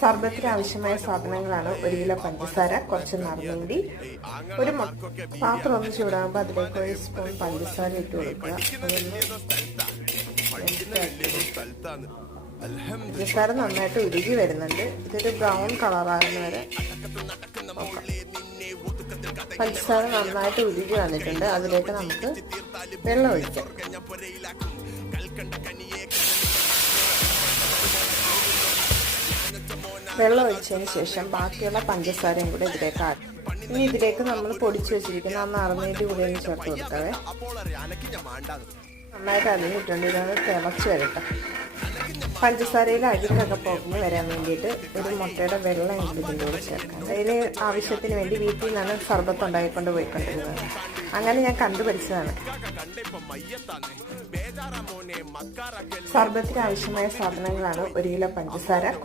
സർബത്തിന് ആവശ്യമായ സാധനങ്ങളാണ്: 1 കിലോ പഞ്ചസാര, കുറച്ച് നറുനീണ്ടി, ഒരു പാത്രം ഒന്ന് ചൂടാകുമ്പോൾ അതിലേക്ക് 1 സ്പൂൺ പഞ്ചസാര ഇട്ട് കൊടുക്കുക. പഞ്ചസാര നന്നായിട്ട് ഉരുകി വരുന്നുണ്ട്. ഇതൊരു ബ്രൗൺ കളറാകുന്ന വരെ നോക്കാം. പഞ്ചസാര നന്നായിട്ട് ഉരുകി വന്നിട്ടുണ്ട്. അതിലേക്ക് നമുക്ക് വെള്ളം ഒഴിക്കാം. വെള്ളം ഒഴിച്ചതിന് ശേഷം ബാക്കിയുള്ള പഞ്ചസാരയും കൂടെ ഇതിലേക്ക് ആഡ്. ഇനി ഇതിലേക്ക് നമ്മൾ പൊടിച്ചു വെച്ചിരിക്കുന്ന ആ നറുനീണ്ടി കൂടി ഒന്ന് ചേർത്ത് കൊടുക്കവേ. നന്നായിട്ട് അലിഞ്ഞിട്ടുണ്ട്. ഇതൊന്ന് തിളച്ച് വരട്ടെ. പഞ്ചസാരയിൽ അഴുക്കൊക്കെ പോകുന്നു വരാൻ വേണ്ടിയിട്ട് ഒരു മുട്ടയുടെ വെള്ളം ഇതിൻ്റെ കൂടെ ചേർക്കാം. അതിൽ ആവശ്യത്തിന് വേണ്ടി വീട്ടിൽ നിന്നാണ് സർബത്ത് ഉണ്ടാക്കിക്കൊണ്ട് പോയിക്കൊണ്ടിരുന്നത്. അങ്ങനെ ഞാൻ കണ്ടുപഠിച്ചതാണ്. സർബത്തിന് ആവശ്യമായ സാധനങ്ങളാണ്: 1 കിലോ പഞ്ചസാര,